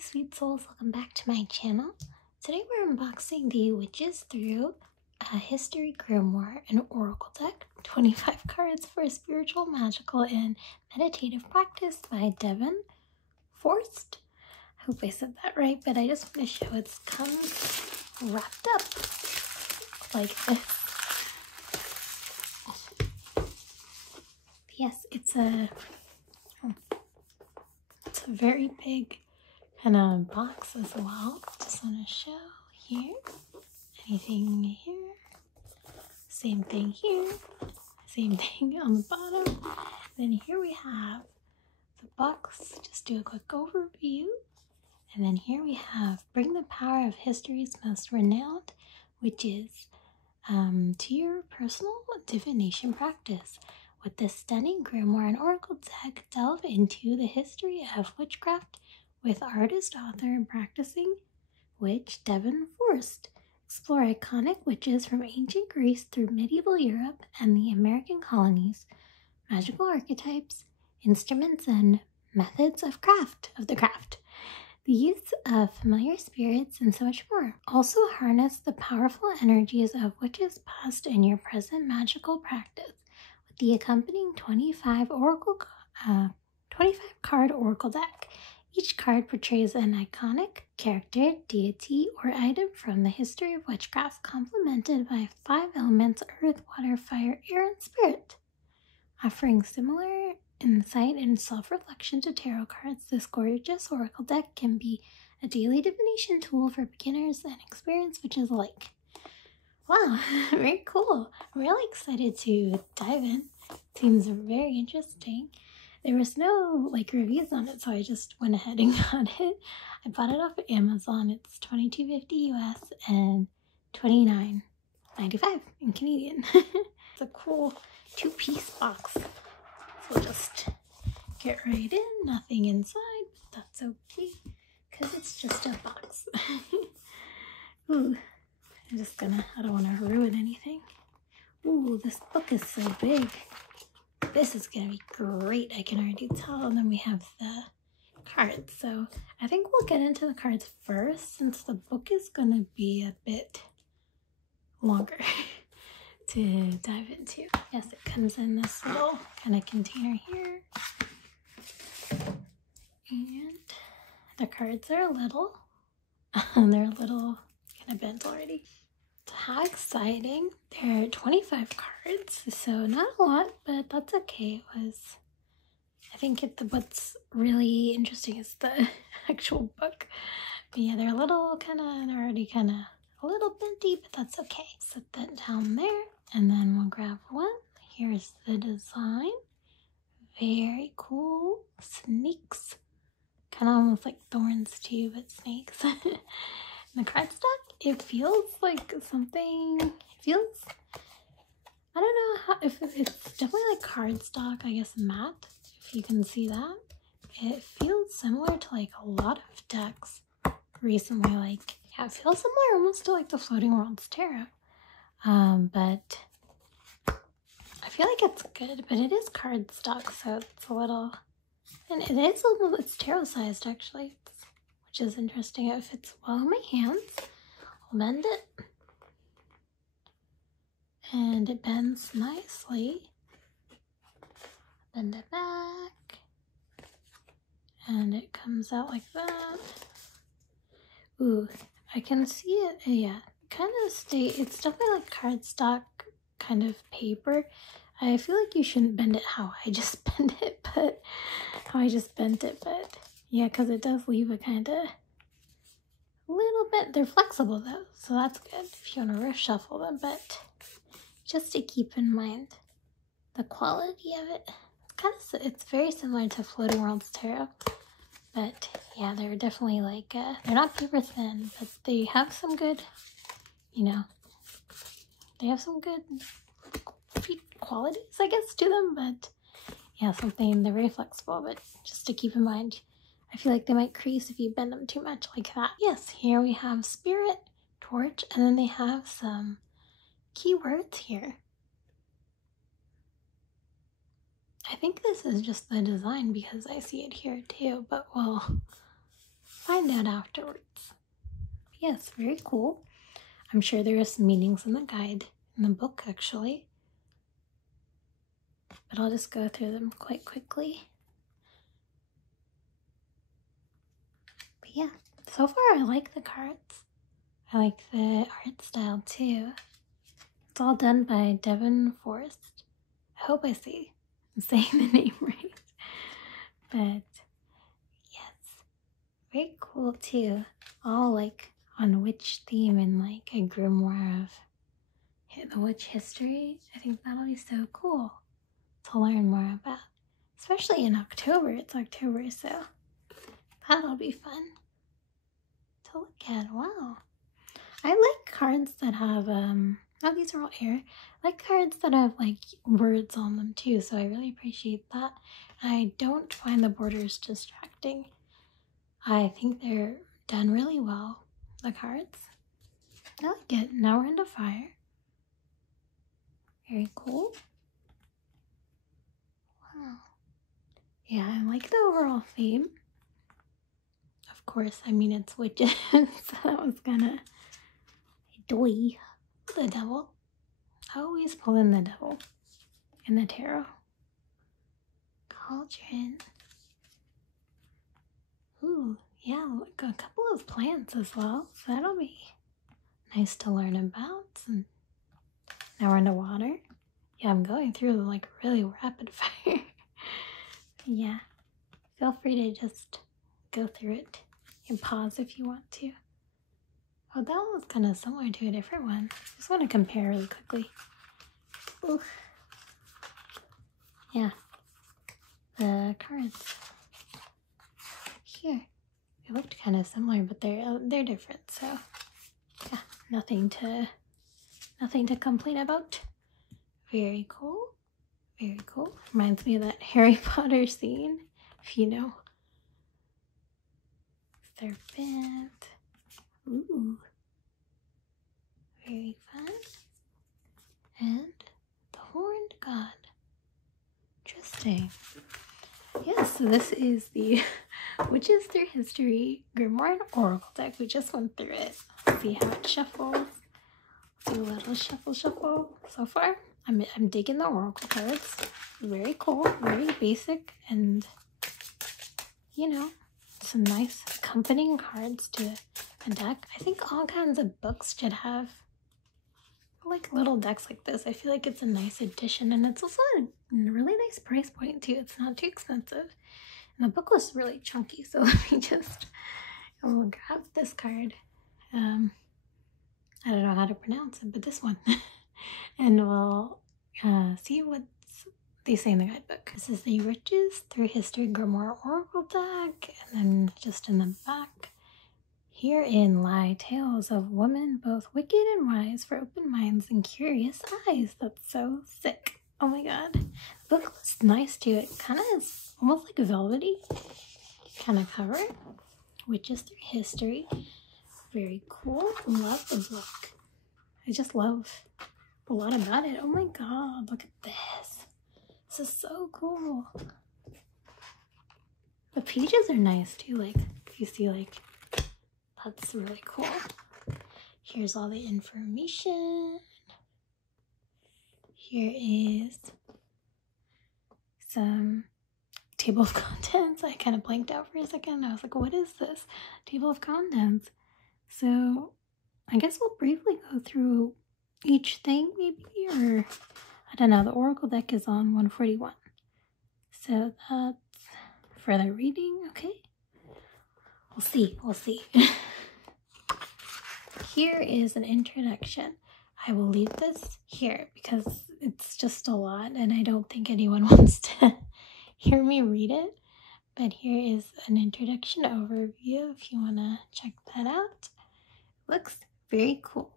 sweet souls, welcome back to my channel. Today we're unboxing the Witches Through a History Grimoire and Oracle Deck, 25 cards for spiritual, magical, and meditative practice by Devin Forst. I hope I said that right, but I just want to show it comes wrapped up like this. Yes, it's a very big kind of box as well. Just want to show here. Anything here. Same thing here. Same thing on the bottom. Then here we have the box. Just do a quick overview. And then here we have Bring the Power of History's Most Renowned Witches to your personal divination practice. With this stunning Grimoire and Oracle deck, delve into the history of witchcraft with artist, author, and practicing witch Devin Forst. Explore iconic witches from ancient Greece through medieval Europe and the American colonies, magical archetypes, instruments, and methods of the craft, the use of familiar spirits, and so much more. Also harness the powerful energies of witches past in your present magical practice. The accompanying 25 card Oracle deck. Each card portrays an iconic character, deity, or item from the history of witchcraft, complemented by 5 elements: earth, water, fire, air, and spirit. Offering similar insight and self-reflection to tarot cards, this gorgeous Oracle deck can be a daily divination tool for beginners and experienced witches alike. Wow, very cool. I'm really excited to dive in. Seems very interesting. There was no reviews on it, so I just went ahead and got it. I bought it off of Amazon. It's $22.50 US and $29.95 in Canadian. It's a cool 2-piece box. So we'll just get right in. Nothing inside, but that's okay because it's just a box. Ooh. I don't want to ruin anything. Ooh, this book is so big. This is going to be great, I can already tell. And then we have the cards. So I think we'll get into the cards first, since the book is going to be a bit longer to dive into. Yes, it comes in this little kind of container here. And the cards are little. They're a little kind of bent already. How exciting. There are 25 cards, so not a lot, but that's okay. I think what's really interesting is the actual book. But yeah, they're already kind of a little benty, but that's okay. Set that down there, and then we'll grab one. Here's the design. Very cool. Snakes. Kind of almost like thorns too, but snakes. The cardstock, it feels like something, I don't know how, if it's definitely like cardstock, I guess matte, if you can see that. It feels similar to a lot of decks recently, yeah, it feels similar almost to the Floating Worlds Tarot. But I feel like it's good, but it is cardstock, so it's a little, and it's tarot sized actually. Which is interesting. It fits well in my hands. I'll bend it. And it bends nicely. Bend it back. And it comes out like that. Ooh, I can see it. Yeah, it's definitely like cardstock kind of paper. I feel like you shouldn't bend it how I just bent it, but yeah, because it does leave a little bit. They're flexible though, so that's good if you want to reshuffle them, but just to keep in mind the quality of it. It's very similar to Floating Worlds Tarot, but yeah, they're definitely they're not paper thin, but they have some good, they have some good qualities, I guess, to them, but yeah, they're very flexible, but just to keep in mind. I feel like they might crease if you bend them too much like that. Yes, here we have spirit, torch, and then they have some keywords here. I think this is just the design because I see it here too, but we'll find out afterwards. Yes, very cool. I'm sure there are some meanings in the guide, in the book actually. But I'll just go through them quite quickly. But yeah, so far I like the cards. I like the art style too. It's all done by Devin Forst. I hope I'm saying the name right. But yes, very cool too. All like on witch theme and like a grimoire of the witch history. I think that'll be so cool to learn more about. Especially in October. It's October, so that'll be fun to look at. Wow. I like cards that have, oh, these are all air. I like cards that have like words on them too, so I really appreciate that. I don't find the borders distracting. I think they're done really well, the cards. I like it. Now we're into fire. Very cool. Wow. Yeah, I like the overall theme. Of course, I mean it's witches, so that was gonna doy. The devil. I always pull in the devil in the tarot. Cauldron. Ooh, yeah, look, a couple of plants as well, so that'll be nice to learn about. And now we're into water. Yeah, I'm going through like really rapid fire. Yeah, feel free to just go through it and pause if you want to. Oh, that one was kind of similar to a different one. Just want to compare really quickly. Ooh. Yeah, the cards here, they looked kind of similar, but they're different. So yeah, nothing to complain about. Very cool. Very cool. Reminds me of that Harry Potter scene, if you know. Serpent. Ooh. Very fun. And the Horned God. Interesting. Yes, so this is the Witches Through History Grimoire and Oracle Deck. We just went through it. Let's see how it shuffles. Let's do a little shuffle. So far, I'm digging the Oracle cards. Very cool, very basic, and you know, some nice accompanying cards to a deck. I think all kinds of books should have like little decks like this. I feel like it's a nice addition, and it's also a really nice price point too. It's not too expensive, and the book was really chunky, so let me just grab this card. I don't know how to pronounce it, but this one. And we'll see what they say in the guidebook. This is the Witches Through History Grimoire Oracle Deck, and then just in the back, herein lie tales of women both wicked and wise, for open minds and curious eyes. That's so sick. Oh my god. The book looks nice too. It kind of is almost like a velvety kind of cover. Witches Through History. Very cool. Love the book. I just love a lot about it. Oh my god, look at this. This is so cool. The pages are nice too, like if you see, like, that's really cool. Here's all the information. Here is some table of contents. I kind of blanked out for a second. I was like, what is this? Table of contents. So I guess we'll briefly go through each thing maybe, or I don't know. The Oracle deck is on 141. So that's further reading. Okay. We'll see. Here is an introduction. I will leave this here because it's just a lot and I don't think anyone wants to hear me read it. But here is an introduction overview if you want to check that out. Looks very cool.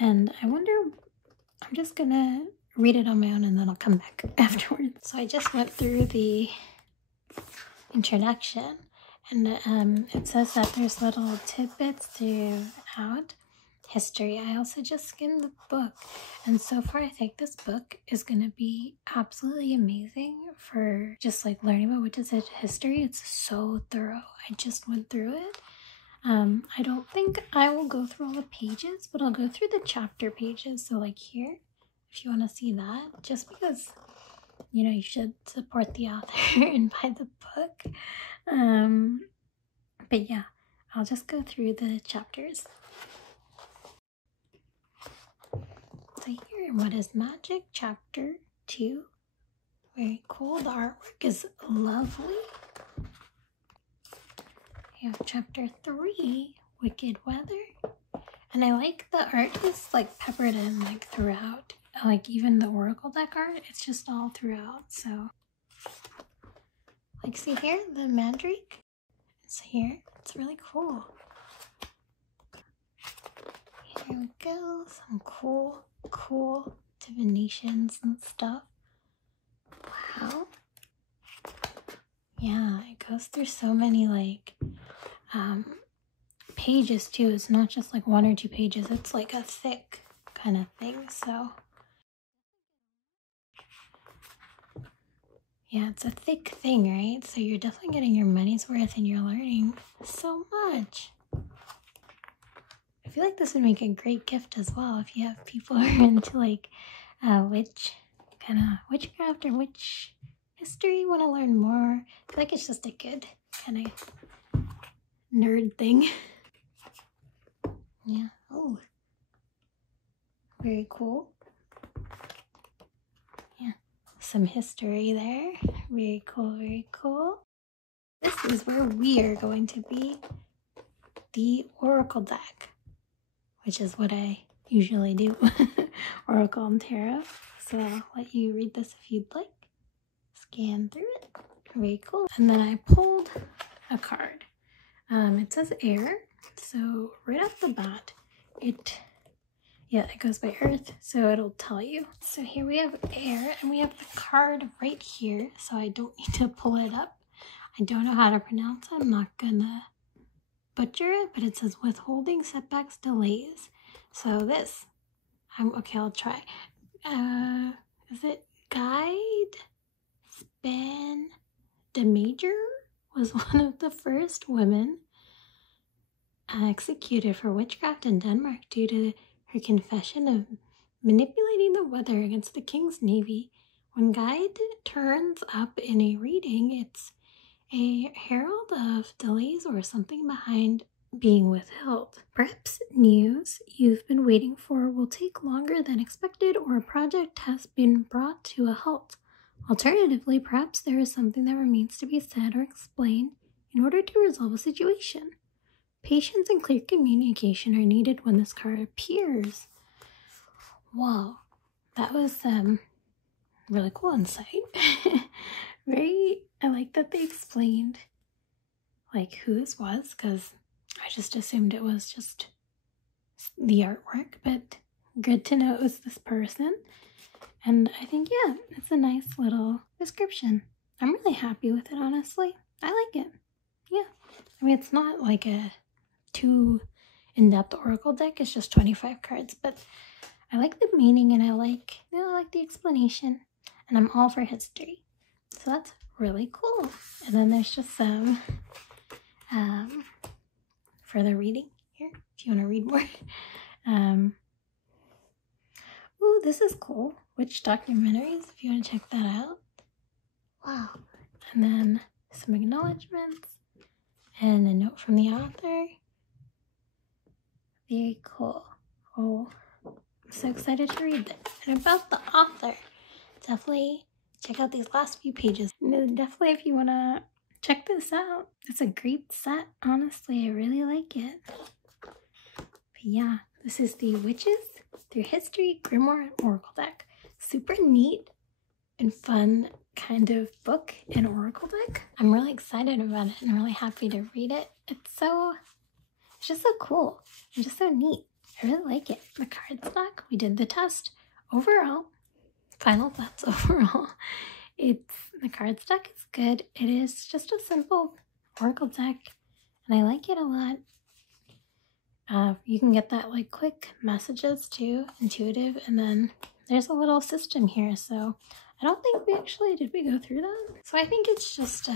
And I wonder, I'm just gonna read it on my own and then I'll come back afterwards. So I just went through the introduction, and it says that there's little tidbits throughout history. I also just skimmed the book, and so far I think this book is going to be absolutely amazing for just like learning about witches history. It's so thorough. I just went through it. I don't think I will go through all the pages, but I'll go through the chapter pages. So like here, if you want to see that, just because, you know, you should support the author and buy the book. But yeah, I'll just go through the chapters. So here, what is magic? Chapter 2. Very cool. The artwork is lovely. We have chapter 3, Wicked Weather. And I like the art is like peppered in like throughout. Like even the Oracle deck art, it's just all throughout. So like see here, the Mandrake. It's here. It's really cool. Here we go. Some cool divinations and stuff. Wow. Yeah, it goes through so many like pages too. It's not just like 1 or 2 pages. It's like a thick kind of thing. So yeah, it's a thick thing, right? So you're definitely getting your money's worth and you're learning so much. I feel like this would make a great gift as well if you have people who are into like witchcraft or witch history, want to learn more. I feel like it's just a good kind of nerd thing. Yeah. Oh, very cool. Yeah, some history there. Very cool, very cool. This is where we are going to be the Oracle deck, which is what I usually do. Oracle and Tarot. So I'll let you read this if you'd like. Scan through it. Very cool. And then I pulled a card. It says air. So right off the bat, it goes by earth, so it'll tell you. So here we have air, and we have the card right here, so I don't need to pull it up. I don't know how to pronounce it. I'm not gonna butcher it, but it says withholding, setbacks, delays. So this, I'll try. Is it Guide Span de Major was one of the first women executed for witchcraft in Denmark due to her confession of manipulating the weather against the king's navy. When Guide turns up in a reading, it's a herald of delays or something behind being withheld. Perhaps news you've been waiting for will take longer than expected, or a project has been brought to a halt. Alternatively, perhaps there is something that remains to be said or explained in order to resolve a situation. Patience and clear communication are needed when this card appears. Wow, that was really cool insight. I like that they explained like who this was, because I just assumed it was just the artwork, but good to know it was this person. And I think, yeah, it's a nice little description. I'm really happy with it, honestly. I like it. Yeah. I mean, it's not like a too in-depth Oracle deck. It's just 25 cards, but I like the meaning and I like the explanation, and I'm all for history. So that's really cool. And then there's just some further reading here if you want to read more. Ooh, this is cool. Witch documentaries, if you want to check that out. Wow. And then some acknowledgements and a note from the author. Very cool. Oh, I'm so excited to read this. And about the author, definitely check out these last few pages. And definitely if you want to check this out, it's a great set. Honestly, I really like it. But yeah, this is the Witches Through History Grimoire and Oracle Deck. Super neat and fun kind of book and Oracle deck. I'm really excited about it and really happy to read it. It's just so cool and just so neat. I really like it. The cardstock, we did the test. Overall, final thoughts overall, the cardstock is good. It is just a simple Oracle deck and I like it a lot. You can get that like quick messages too, intuitive, and then there's a little system here. So I don't think did we go through that? So I think it's just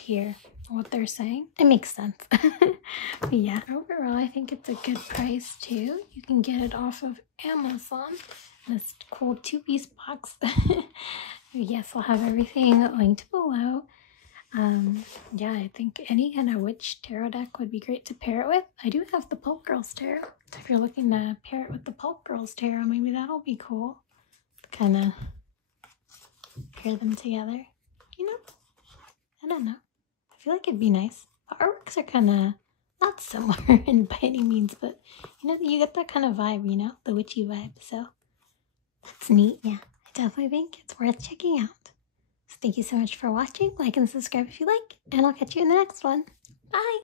here what they're saying. It makes sense. But yeah, overall I think it's a good price too. You can get it off of Amazon. This cool 2-piece box. Yes, I'll have everything linked below. Yeah, I think any kind of witch tarot deck would be great to pair it with. I do have the Pulp Girls tarot. If you're looking to pair it with the Pulp Girls tarot, maybe that'll be cool. Kind of pair them together. You know? I don't know. I feel like it'd be nice. The artworks are kind of not similar by any means, but you know, you get that kind of vibe, you know? The witchy vibe, so that's neat. Yeah, I definitely think it's worth checking out. So thank you so much for watching. Like and subscribe if you like, and I'll catch you in the next one. Bye!